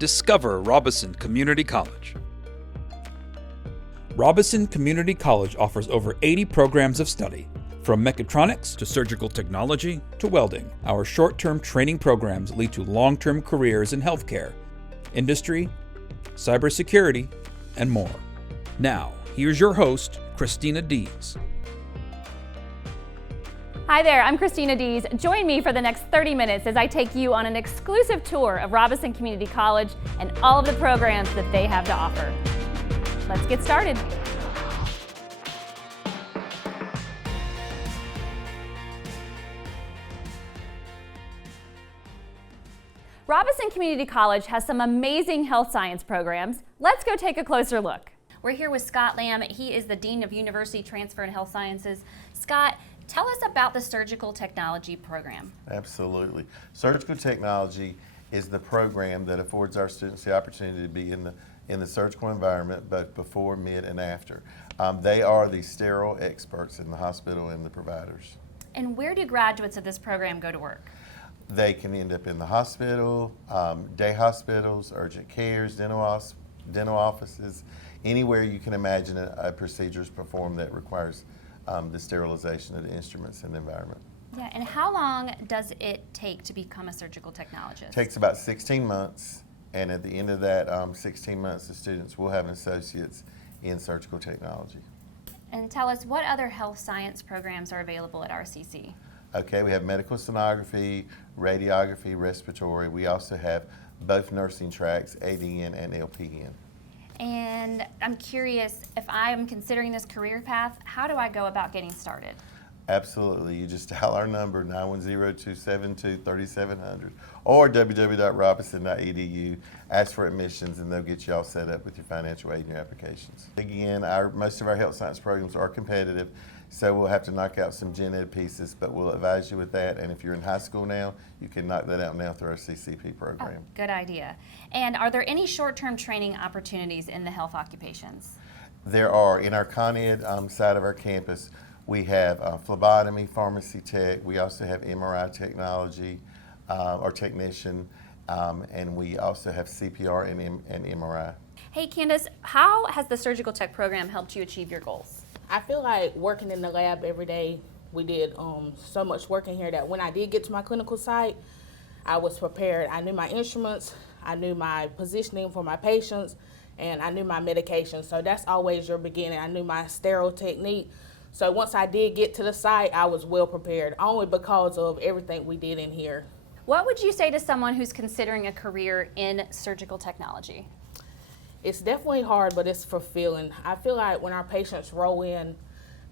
Discover Robeson Community College. Robeson Community College offers over 80 programs of study, from mechatronics to surgical technology to welding. Our short-term training programs lead to long-term careers in healthcare, industry, cybersecurity, and more. Now, here's your host, Christina Dees. Hi there, I'm Christina Dees. Join me for the next 30 minutes as I take you on an exclusive tour of Robeson Community College and all of the programs that they have to offer. Let's get started. Robeson Community College has some amazing health science programs. Let's go take a closer look. We're here with Scott Lamb. He is the Dean of University Transfer and Health Sciences. Scott, tell us about the Surgical Technology program. Absolutely. Surgical Technology is the program that affords our students the opportunity to be in the surgical environment, both before, mid, and after. They are the sterile experts in the hospital and the providers. And where do graduates of this program go to work? They can end up in the hospital, day hospitals, urgent cares, dental offices, anywhere you can imagine a procedure is performed that requires the sterilization of the instruments in the environment. Yeah, and how long does it take to become a surgical technologist? It takes about 16 months, and at the end of that 16 months, the students will have associates in surgical technology. And tell us, what other health science programs are available at RCC? Okay, we have medical sonography, radiography, respiratory. We also have both nursing tracks, ADN and LPN. And I'm curious, if I'm considering this career path, how do I go about getting started? Absolutely. You just dial our number, 910-272-3700, or www.robeson.edu. Ask for admissions, and they'll get you all set up with your financial aid and your applications. Again, most of our health science programs are competitive, so we'll have to knock out some gen ed pieces, but we'll advise you with that. And if you're in high school now, you can knock that out now through our CCP program. Oh, good idea. And are there any short-term training opportunities in the health occupations? There are. In our Con Ed side of our campus, we have phlebotomy, pharmacy tech. We also have MRI technology or technician, and we also have CPR and MRI. Hey Candace, how has the surgical tech program helped you achieve your goals? I feel like working in the lab every day, we did so much work in here that when I did get to my clinical site, I was prepared. I knew my instruments, I knew my positioning for my patients, and I knew my medication. So that's always your beginning. I knew my sterile technique. So once I did get to the site, I was well prepared, only because of everything we did in here. What would you say to someone who's considering a career in surgical technology? It's definitely hard, but it's fulfilling. I feel like when our patients roll in,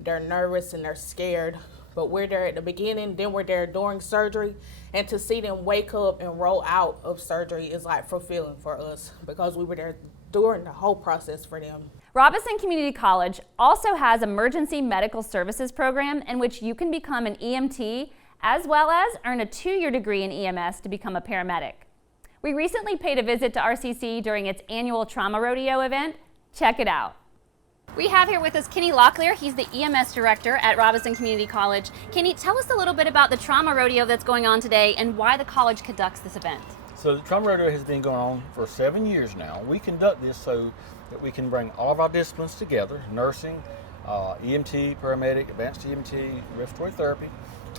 they're nervous and they're scared, but we're there at the beginning, then we're there during surgery, and to see them wake up and roll out of surgery is like fulfilling for us because we were there during the whole process for them. Robeson Community College also has emergency medical services program in which you can become an EMT as well as earn a 2-year degree in EMS to become a paramedic. We recently paid a visit to RCC during its annual Trauma Rodeo event. Check it out. We have here with us Kenny Locklear. He's the EMS director at Robeson Community College. Kenny, tell us a little bit about the Trauma Rodeo that's going on today and why the college conducts this event. So the Trauma Rodeo has been going on for 7 years now. We conduct this so that we can bring all of our disciplines together: nursing, EMT, paramedic, advanced EMT, respiratory therapy,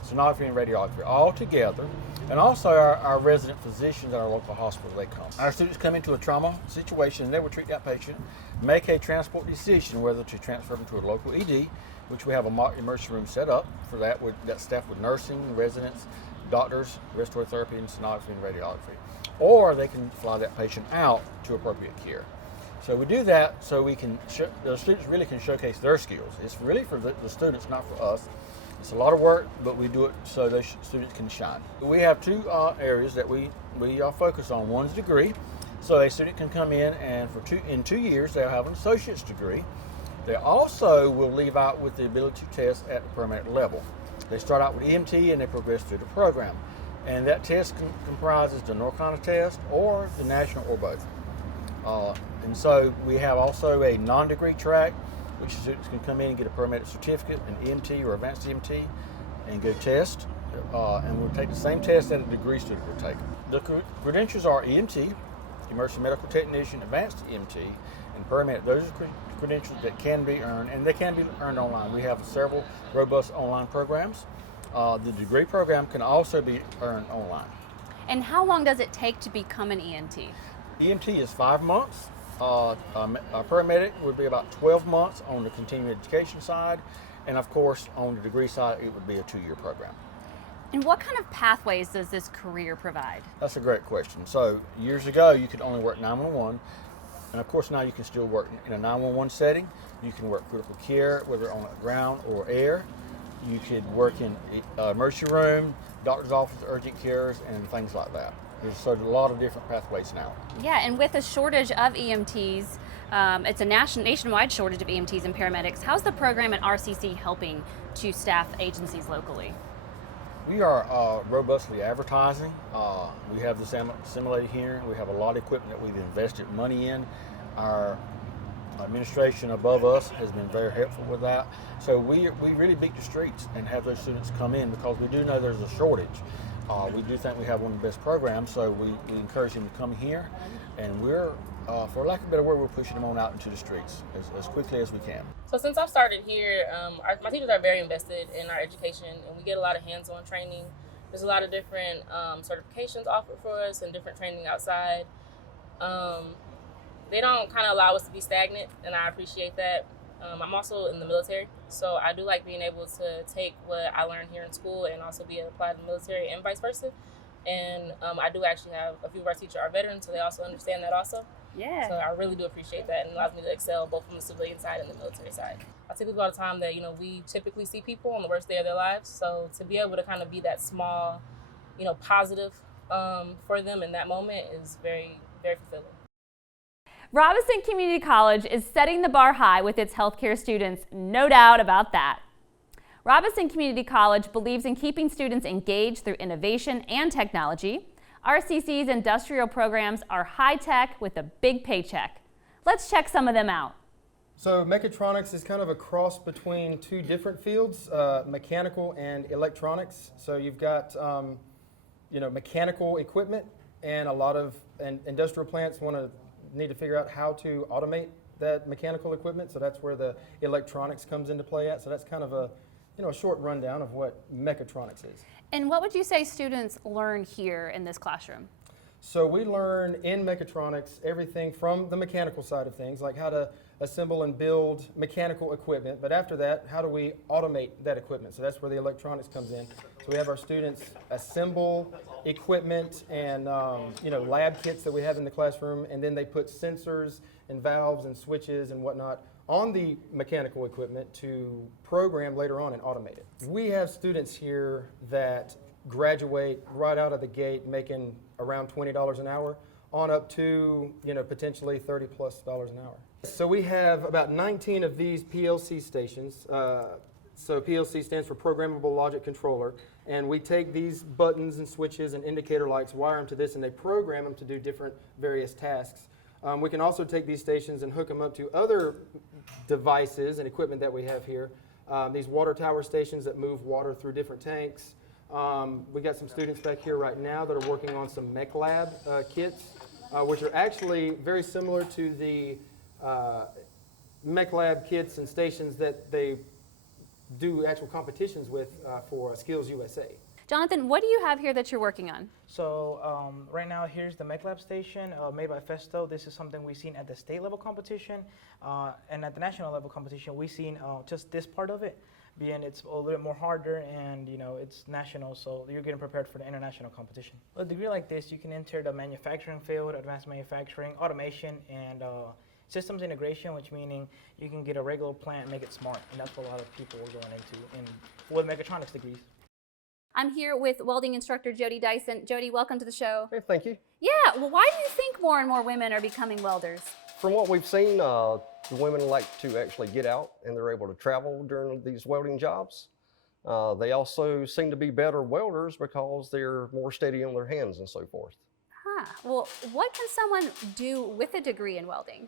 sonography, and radiography, all together. And also our resident physicians at our local hospital, they come. Our students come into a trauma situation and they will treat that patient, make a transport decision whether to transfer them to a local ED, which we have a mock emergency room set up for that, with that staff with nursing, residents, doctors, respiratory therapy, and sonography and radiography. Or they can fly that patient out to appropriate care. So we do that so we can the students really can showcase their skills. It's really for the students, not for us. It's a lot of work, but we do it so those students can shine. We have two areas that we focus on. One's degree, so a student can come in and in 2 years they'll have an associate's degree. They also will leave out with the ability test at the paramedic level. They start out with EMT and they progress through the program. And that test comprises the Norcana test or the national or both. And so we have also a non-degree track, which students can come in and get a paramedic certificate, an EMT or advanced EMT, and go test. And we'll take the same test that a degree student would take. The credentials are EMT, emergency medical technician, advanced EMT, and paramedic. Those are credentials that can be earned, and they can be earned online. We have several robust online programs. The degree program can also be earned online. And how long does it take to become an EMT? EMT is 5 months. A paramedic would be about 12 months on the continuing education side, and of course on the degree side it would be a 2-year program. And what kind of pathways does this career provide? That's a great question. So years ago you could only work 911, and of course now you can still work in a 911 setting. You can work critical care, whether on ground or air. You could work in emergency room, doctor's office, urgent cares, and things like that. There's sort of a lot of different pathways now. Yeah, and with a shortage of EMTs, it's a nationwide shortage of EMTs and paramedics. How's the program at RCC helping to staff agencies locally? We are robustly advertising. We have the simulated hearing. We have a lot of equipment that we've invested money in. Our administration above us has been very helpful with that. So we really beat the streets and have those students come in because we do know there's a shortage. We do think we have one of the best programs, so we encourage them to come here, and we're, for lack of a better word, we're pushing them on out into the streets as quickly as we can. So since I've started here, my teachers are very invested in our education, and we get a lot of hands-on training. There's a lot of different certifications offered for us and different training outside. They don't kind of allow us to be stagnant, and I appreciate that. I'm also in the military, so I do like being able to take what I learned here in school and also be able to apply to the military and vice versa. And I do actually have a few of our teachers are veterans, so they also understand that also. Yeah. So I really do appreciate that, and it allows me to excel both from the civilian side and the military side. I tell people all the time that, we typically see people on the worst day of their lives, so to be able to kind of be that small, positive for them in that moment is very, very fulfilling. Robeson Community College is setting the bar high with its healthcare students, no doubt about that. Robeson Community College believes in keeping students engaged through innovation and technology. RCC's industrial programs are high-tech with a big paycheck. Let's check some of them out. So mechatronics is kind of a cross between two different fields, mechanical and electronics. So you've got mechanical equipment, and a lot of industrial plants need to figure out how to automate that mechanical equipment. So that's where the electronics comes into play at. So that's kind of a short rundown of what mechatronics is. And what would you say students learn here in this classroom? So we learn in mechatronics everything from the mechanical side of things, like how to assemble and build mechanical equipment. But after that, how do we automate that equipment? So that's where the electronics comes in. So we have our students assemble equipment and lab kits that we have in the classroom, and then they put sensors and valves and switches and whatnot on the mechanical equipment to program later on and automate it. We have students here that graduate right out of the gate making around $20 an hour on up to potentially $30+ an hour. So we have about 19 of these PLC stations. So PLC stands for Programmable Logic Controller, and we take these buttons and switches and indicator lights, wire them to this, and they program them to do different various tasks. We can also take these stations and hook them up to other devices and equipment that we have here. These water tower stations that move water through different tanks. We got some students back here right now that are working on some mech lab kits, which are actually very similar to the mech lab kits and stations that they do actual competitions with for Skills USA. Jonathan, what do you have here that you're working on? So right now here's the mech lab station made by Festo. This is something we've seen at the state level competition, and at the national level competition we've seen just this part of it, being it's a little bit more harder, and it's national, so you're getting prepared for the international competition. With a degree like this, you can enter the manufacturing field, advanced manufacturing, automation, and systems integration, which meaning you can get a regular plant and make it smart, and that's what a lot of people are going into with mechatronics degrees. I'm here with welding instructor Jody Dyson. Jody, welcome to the show. Hey, thank you. Yeah, well, why do you think more and more women are becoming welders? From what we've seen, the women like to actually get out, and they're able to travel during these welding jobs. They also seem to be better welders because they're more steady on their hands and so forth. Huh. Well, what can someone do with a degree in welding?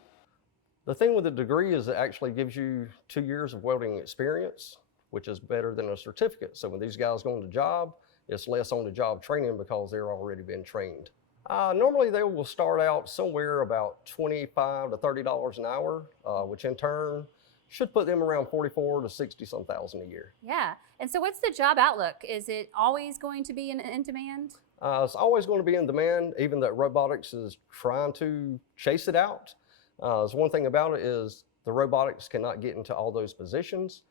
The thing with a degree is it actually gives you 2 years of welding experience, which is better than a certificate. So when these guys go on the job, it's less on the job training because they're already been trained. Normally they will start out somewhere about $25 to $30 an hour, which in turn should put them around 44 to 60 some thousand a year. Yeah. And so what's the job outlook? Is it always going to be in demand? It's always going to be in demand, even that robotics is trying to chase it out. So one thing about it is the robotics cannot get into all those positions.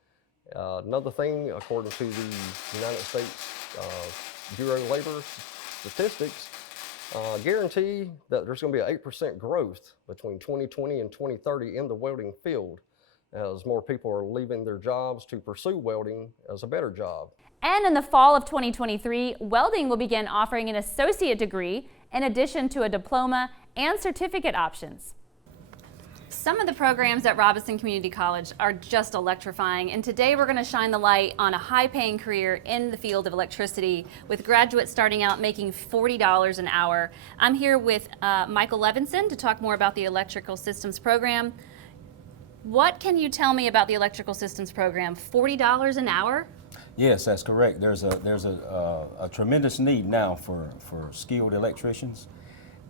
Another thing, according to the United States Bureau of Labor Statistics, guarantee that there's going to be an 8% growth between 2020 and 2030 in the welding field, as more people are leaving their jobs to pursue welding as a better job. And in the fall of 2023, welding will begin offering an associate degree in addition to a diploma and certificate options. Some of the programs at Robeson Community College are just electrifying, and today we're going to shine the light on a high-paying career in the field of electricity, with graduates starting out making $40 an hour. I'm here with Michael Levinson to talk more about the Electrical Systems program. What can you tell me about the Electrical Systems program? $40 an hour? Yes, that's correct. There's a tremendous need now for skilled electricians,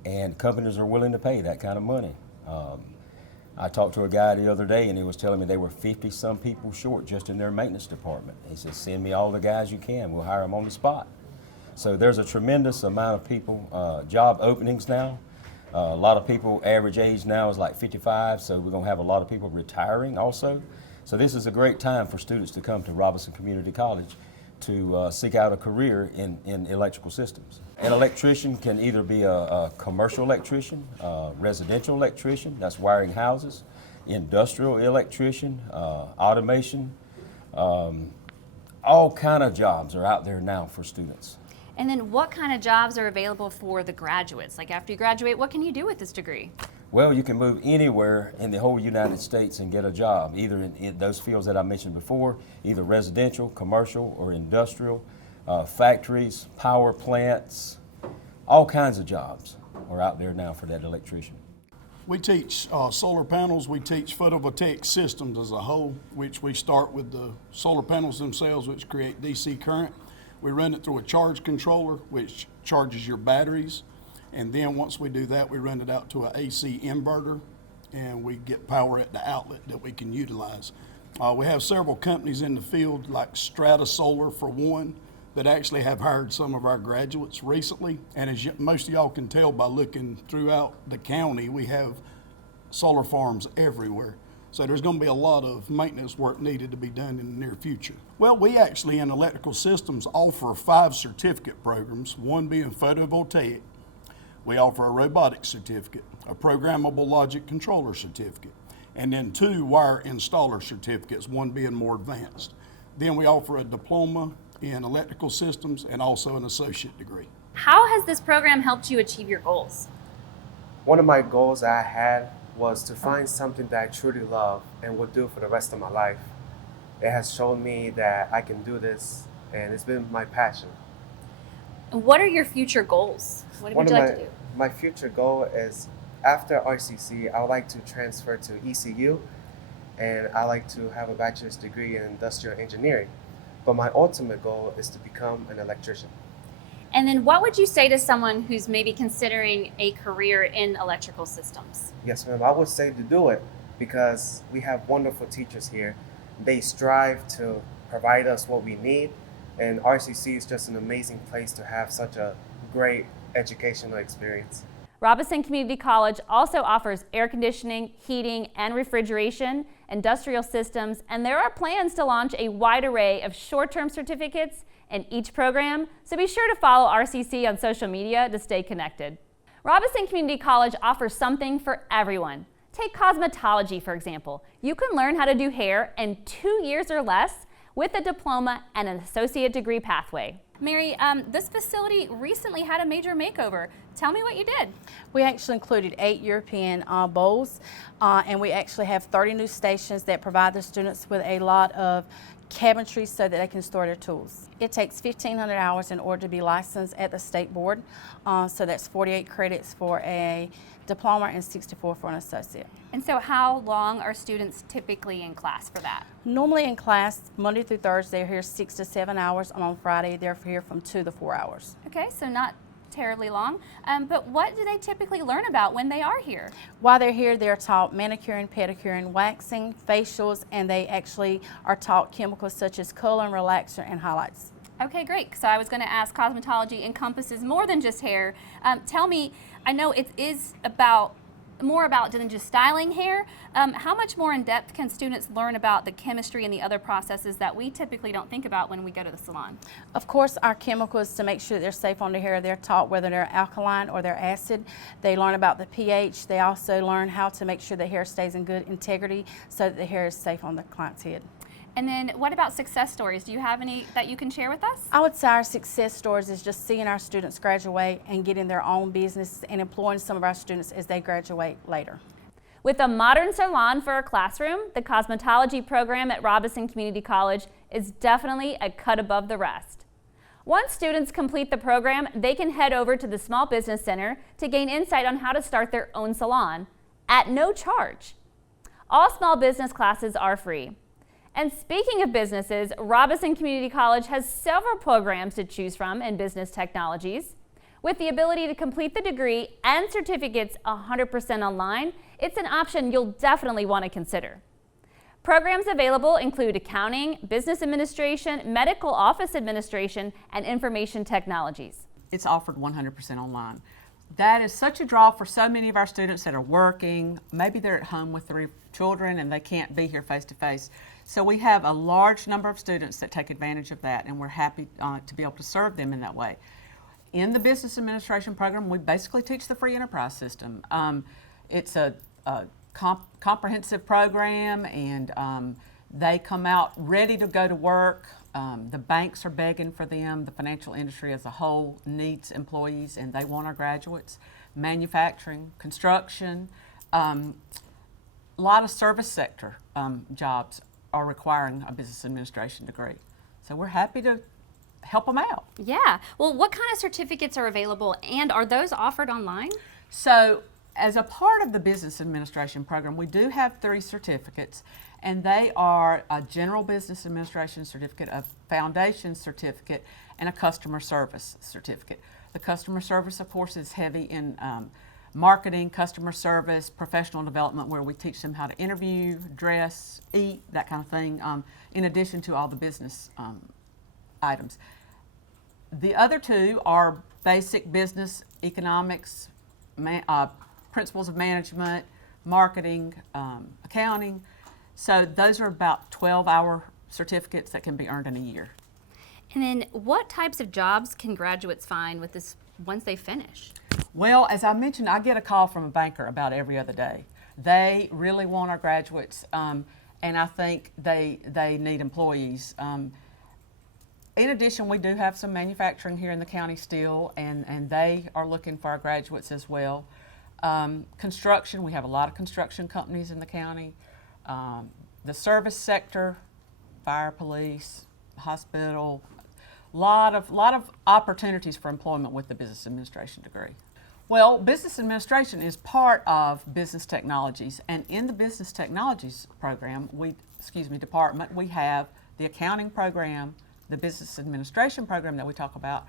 and companies are willing to pay that kind of money. I talked to a guy the other day and he was telling me they were 50-some people short just in their maintenance department. He said, send me all the guys you can, we'll hire them on the spot. So there's a tremendous amount of people, job openings now. A lot of people, average age now is like 55, so we're gonna have a lot of people retiring also. So this is a great time for students to come to Robeson Community College to seek out a career in electrical systems. An electrician can either be a commercial electrician, residential electrician, that's wiring houses, industrial electrician, automation, all kind of jobs are out there now for students. And then what kind of jobs are available for the graduates? Like after you graduate, what can you do with this degree? Well, you can move anywhere in the whole United States and get a job, either in those fields that I mentioned before, either residential, commercial, or industrial, factories, power plants, all kinds of jobs are out there now for that electrician. We teach solar panels, we teach photovoltaic systems as a whole, which we start with the solar panels themselves, which create DC current. We run it through a charge controller, which charges your batteries. And then once we do that, we run it out to an AC inverter, and we get power at the outlet that we can utilize. We have several companies in the field, like Strata Solar for one, that actually have hired some of our graduates recently. And as most of y'all can tell by looking throughout the county, we have solar farms everywhere. So there's going to be a lot of maintenance work needed to be done in the near future. Well, we actually in electrical systems offer 5 certificate programs, one being photovoltaic. We offer a robotics certificate, a programmable logic controller certificate, and then 2 wire installer certificates, one being more advanced. Then we offer a diploma in electrical systems and also an associate degree. How has this program helped you achieve your goals? One of my goals I had was to find something that I truly love and would do for the rest of my life. It has shown me that I can do this, and it's been my passion. What are your future goals? What would you like to do? My future goal is, after RCC, I would like to transfer to ECU, and I like to have a bachelor's degree in industrial engineering. But my ultimate goal is to become an electrician. And then what would you say to someone who's maybe considering a career in electrical systems? Yes, ma'am, I would say to do it because we have wonderful teachers here. They strive to provide us what we need, and RCC is just an amazing place to have such a great educational experience. Robeson Community College also offers air conditioning, heating, and refrigeration, industrial systems, and there are plans to launch a wide array of short-term certificates in each program, so be sure to follow RCC on social media to stay connected. Robeson Community College offers something for everyone. Take cosmetology, for example. You can learn how to do hair in 2 years or less with a diploma and an associate degree pathway. Mary, this facility recently had a major makeover. Tell me what you did. We actually included 8 European bowls, and we actually have 30 new stations that provide the students with a lot of cabinetry so that they can store their tools. It takes 1,500 hours in order to be licensed at the state board, so that's 48 credits for a diploma and 64 for an associate. And so how long are students typically in class for that? Normally in class, Monday through Thursday, they're here 6 to 7 hours, and on Friday they're here from 2 to 4 hours. Okay, so not terribly long, but what do they typically learn about when they are here? While they're here, they're taught manicuring, pedicuring, waxing, facials, and they actually are taught chemicals such as color and relaxer and highlights. Okay, great. So I was going to ask, cosmetology encompasses more than just hair. Tell me, I know it is more about than just styling hair. How much more in depth can students learn about the chemistry and the other processes that we typically don't think about when we go to the salon? Of course, our chemicals, to make sure that they're safe on the hair, they're taught whether they're alkaline or they're acid. They learn about the pH. They also learn how to make sure the hair stays in good integrity so that the hair is safe on the client's head. And then what about success stories? Do you have any that you can share with us? I would say our success stories is just seeing our students graduate and getting their own business and employing some of our students as they graduate later. With a modern salon for a classroom, the cosmetology program at Robeson Community College is definitely a cut above the rest. Once students complete the program, they can head over to the Small Business Center to gain insight on how to start their own salon at no charge. All small business classes are free. And speaking of businesses, Robeson Community College has several programs to choose from in business technologies. With the ability to complete the degree and certificates 100% online, it's an option you'll definitely want to consider. Programs available include accounting, business administration, medical office administration, and information technologies. It's offered 100% online. That is such a draw for so many of our students that are working. Maybe they're at home with 3 children and they can't be here face to face. So we have a large number of students that take advantage of that, and we're happy to be able to serve them in that way. In the business administration program, we basically teach the free enterprise system. It's a comprehensive program, and they come out ready to go to work. The banks are begging for them. The financial industry as a whole needs employees, and they want our graduates. Manufacturing, construction, a lot of service sector jobs are requiring a business administration degree. So we're happy to help them out. Yeah. Well, what kind of certificates are available, and are those offered online? So as a part of the business administration program, we do have 3 certificates, and they are a general business administration certificate, a foundation certificate, and a customer service certificate. The customer service, of course, is heavy in marketing, customer service, professional development, where we teach them how to interview, dress, eat, that kind of thing, in addition to all the business items. The other 2 are basic business economics, principles of management, marketing, accounting. So those are about 12-hour certificates that can be earned in a year. And then what types of jobs can graduates find with this once they finish? Well, as I mentioned, I get a call from a banker about every other day. They really want our graduates, and I think they need employees. In addition, we do have some manufacturing here in the county still, and they are looking for our graduates as well. Construction, we have a lot of construction companies in the county. The service sector, fire, police, hospital, lot of opportunities for employment with the business administration degree. Well, business administration is part of business technologies, and in the business technologies program, department, we have the accounting program, the business administration program that we talk about,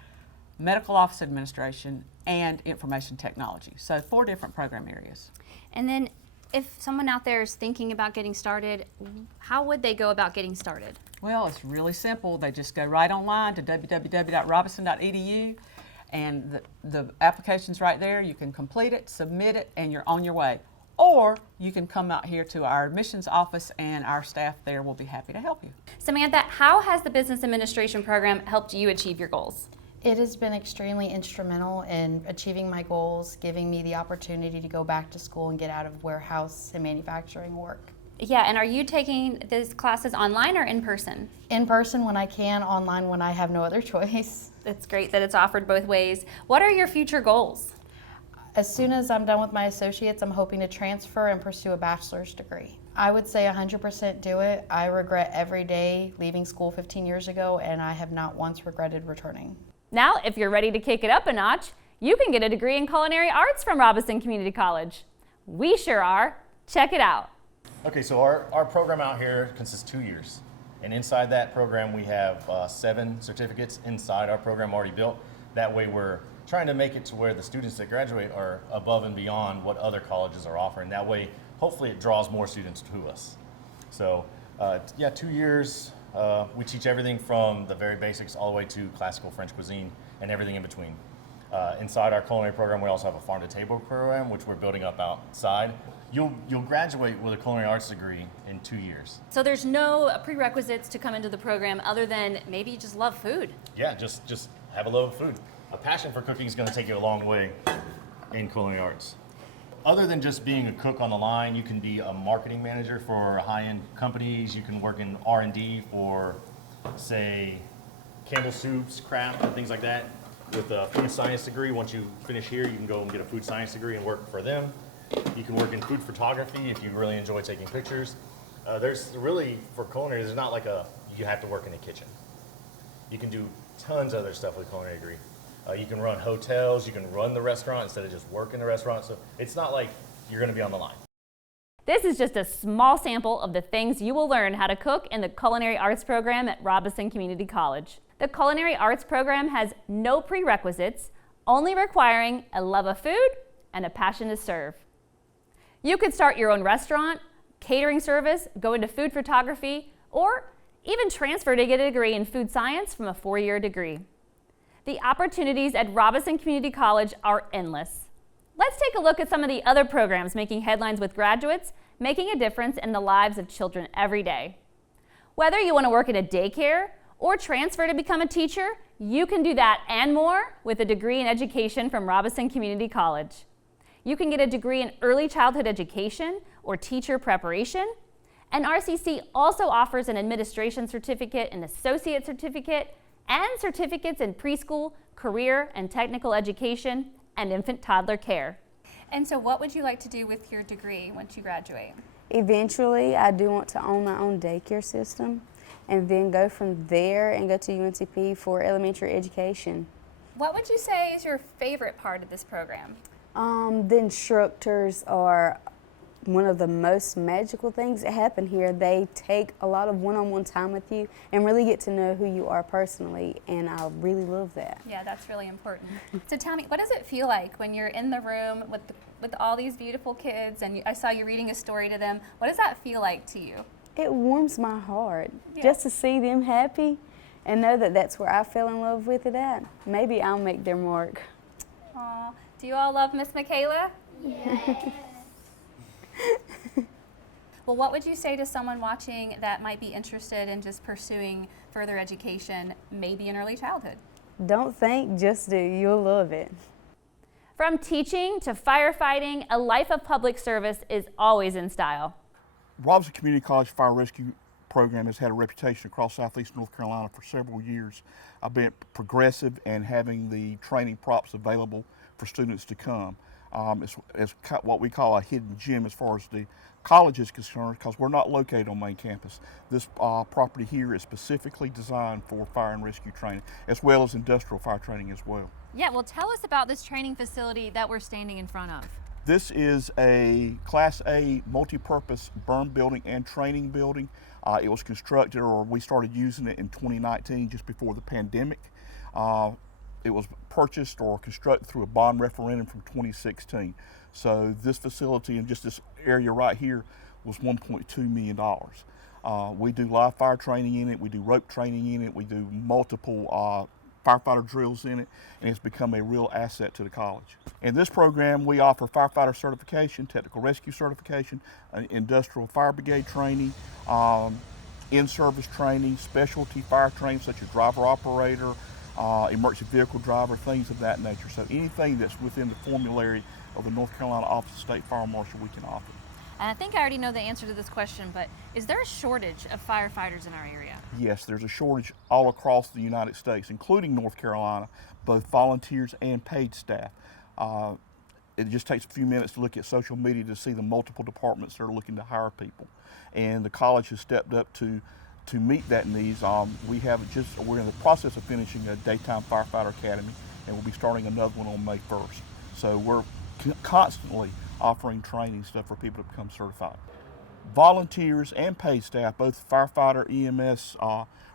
medical office administration, and information technology. So 4 different program areas. And then if someone out there is thinking about getting started, how would they go about getting started? Well, it's really simple. They just go right online to www.robeson.edu, and the application's right there. You can complete it, submit it, and you're on your way. Or you can come out here to our admissions office, and our staff there will be happy to help you. Samantha, how has the business administration program helped you achieve your goals? It has been extremely instrumental in achieving my goals, giving me the opportunity to go back to school and get out of warehouse and manufacturing work. Yeah, and are you taking these classes online or in person? In person when I can, online when I have no other choice. It's great that it's offered both ways. What are your future goals? As soon as I'm done with my associates, I'm hoping to transfer and pursue a bachelor's degree. I would say 100% do it. I regret every day leaving school 15 years ago, and I have not once regretted returning. Now, if you're ready to kick it up a notch, you can get a degree in culinary arts from Robeson Community College. We sure are. Check it out. Okay, so our program out here consists 2 years. And inside that program, we have 7 certificates inside our program already built. That way we're trying to make it to where the students that graduate are above and beyond what other colleges are offering. That way, hopefully it draws more students to us. So yeah, 2 years, we teach everything from the very basics all the way to classical French cuisine and everything in between. Inside our culinary program, we also have a farm to table program, which we're building up outside. You'll graduate with a culinary arts degree in 2 years. So there's no prerequisites to come into the program other than maybe you just love food. Yeah, just have a love of food. A passion for cooking is going to take you a long way in culinary arts. Other than just being a cook on the line, you can be a marketing manager for high-end companies. You can work in R&D for, say, Campbell Soups, Kraft, and things like that. With a food science degree, once you finish here, you can go and get a food science degree and work for them. You can work in food photography if you really enjoy taking pictures. There's really, for culinary, there's not like you have to work in the kitchen. You can do tons of other stuff with a culinary degree. You can run hotels, you can run the restaurant instead of just work in the restaurant. So it's not like you're going to be on the line. This is just a small sample of the things you will learn how to cook in the Culinary Arts program at Robeson Community College. The Culinary Arts program has no prerequisites, only requiring a love of food and a passion to serve. You could start your own restaurant, catering service, go into food photography, or even transfer to get a degree in food science from a 4-year degree. The opportunities at Robeson Community College are endless. Let's take a look at some of the other programs making headlines with graduates, making a difference in the lives of children every day. Whether you want to work in a daycare or transfer to become a teacher, you can do that and more with a degree in education from Robeson Community College. You can get a degree in early childhood education or teacher preparation, and RCC also offers an administration certificate, an associate certificate, and certificates in preschool, career and technical education, and infant toddler care. And so what would you like to do with your degree once you graduate? Eventually, I do want to own my own daycare system and then go from there and go to UNCP for elementary education. What would you say is your favorite part of this program? The instructors are one of the most magical things that happen here. They take a lot of one-on-one time with you and really get to know who you are personally, and I really love that. Yeah, that's really important. So tell me, what does it feel like when you're in the room with all these beautiful kids and I saw you reading a story to them? What does that feel like to you? It warms my heart just to see them happy and know that that's where I fell in love with it at. Maybe I'll make their mark. Aw, do you all love Miss Michaela? Yes. Well, what would you say to someone watching that might be interested in just pursuing further education, maybe in early childhood? Don't think, just do. You'll love it. From teaching to firefighting, a life of public service is always in style. Robeson Community College Fire Rescue Program has had a reputation across southeast North Carolina for several years. I've been progressive and having the training props available for students to come. It's what we call a hidden gem as far as the college is concerned, because we're not located on main campus. This property here is specifically designed for fire and rescue training, as well as industrial fire training as well. Yeah, well, tell us about this training facility that we're standing in front of. This is a Class A multi-purpose burn building and training building. It was constructed, or we started using it in 2019, just before the pandemic. It was purchased or constructed through a bond referendum from 2016. So this facility and just this area right here was $1.2 million. We do live fire training in it, we do rope training in it, we do multiple firefighter drills in it, and it's become a real asset to the college. In this program, we offer firefighter certification, technical rescue certification, industrial fire brigade training, in-service training, specialty fire training such as driver operator, emergency vehicle driver, things of that nature. So anything that's within the formulary of the North Carolina Office of State Fire Marshal, we can offer. And I think I already know the answer to this question, but is there a shortage of firefighters in our area? Yes, there's a shortage all across the United States, including North Carolina, both volunteers and paid staff. It just takes a few minutes to look at social media to see the multiple departments that are looking to hire people. And the college has stepped up to meet that needs. We're in the process of finishing a daytime firefighter academy, and we'll be starting another one on May 1st. So we're constantly offering training stuff for people to become certified. Volunteers and paid staff, both firefighter, EMS,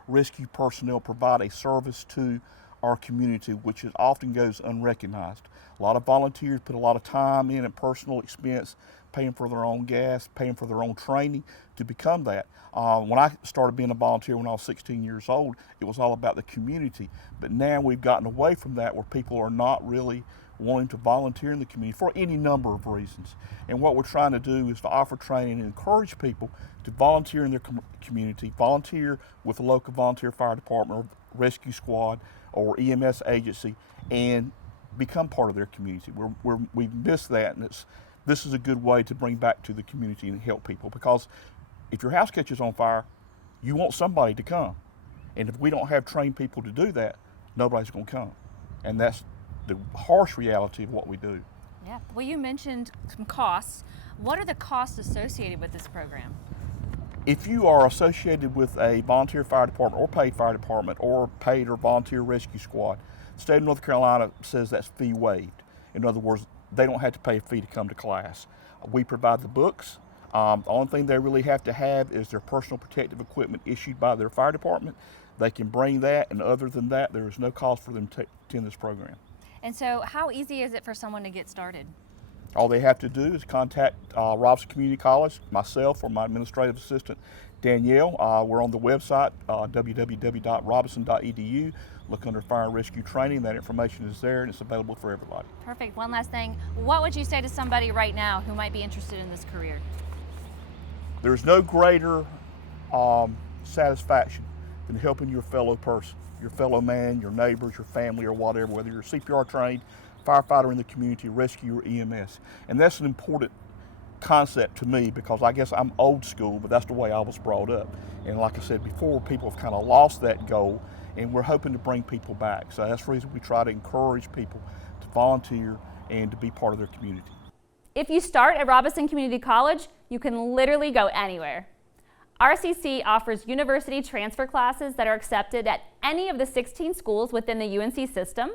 rescue personnel, provide a service to our community, which often goes unrecognized. A lot of volunteers put a lot of time in and personal expense, paying for their own gas, paying for their own training to become that. When I started being a volunteer when I was 16 years old, it was all about the community. But now we've gotten away from that, where people are not really wanting to volunteer in the community for any number of reasons. And what we're trying to do is to offer training and encourage people to volunteer in their community, volunteer with a local volunteer fire department or rescue squad or EMS agency, and become part of their community. We've missed that, and this is a good way to bring back to the community and help people, because if your house catches on fire, you want somebody to come. And if we don't have trained people to do that, nobody's going to come. And that's the harsh reality of what we do. Yeah. Well, you mentioned some costs. What are the costs associated with this program? If you are associated with a volunteer fire department or paid fire department or paid or volunteer rescue squad, the state of North Carolina says that's fee waived. In other words, they don't have to pay a fee to come to class. We provide the books. The only thing they really have to have is their personal protective equipment issued by their fire department. They can bring that, and other than that, there is no cost for them to attend this program. And so how easy is it for someone to get started? All they have to do is contact Robeson Community College, myself, or my administrative assistant, Danielle. We're on the website, www.robeson.edu. Look under Fire and Rescue Training. That information is there, and it's available for everybody. Perfect. One last thing. What would you say to somebody right now who might be interested in this career? There's no greater satisfaction than helping your fellow person, your fellow man, your neighbors, your family, or whatever, whether you're CPR trained, firefighter in the community, rescue, or EMS. And that's an important concept to me, because I guess I'm old school, but that's the way I was brought up. And like I said before, people have kind of lost that goal, and we're hoping to bring people back. So that's the reason we try to encourage people to volunteer and to be part of their community. If you start at Robeson Community College, you can literally go anywhere. RCC offers university transfer classes that are accepted at any of the 16 schools within the UNC system.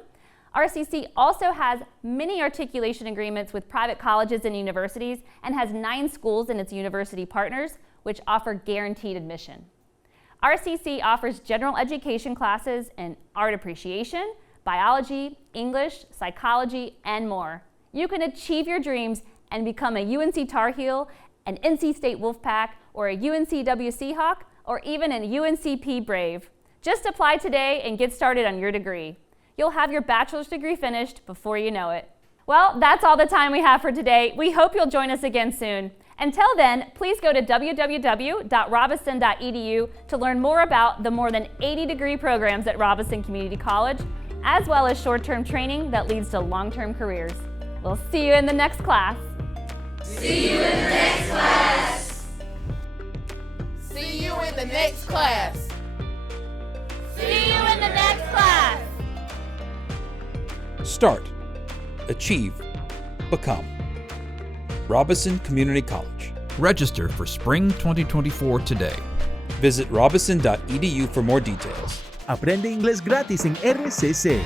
RCC also has many articulation agreements with private colleges and universities, and has 9 schools in its university partners, which offer guaranteed admission. RCC offers general education classes in art appreciation, biology, English, psychology, and more. You can achieve your dreams and become a UNC Tar Heel, an NC State Wolfpack, or a UNCW Seahawk, or even an UNCP Brave. Just apply today and get started on your degree. You'll have your bachelor's degree finished before you know it. Well, that's all the time we have for today. We hope you'll join us again soon. Until then, please go to www.robeson.edu to learn more about the more than 80 degree programs at Robeson Community College, as well as short-term training that leads to long-term careers. We'll see you in the next class. See you in the next class. See you in the next class. See you in the next class. Start, achieve, become. Robeson Community College. Register for Spring 2024 today. Visit robeson.edu for more details. Aprende inglés gratis en RCC.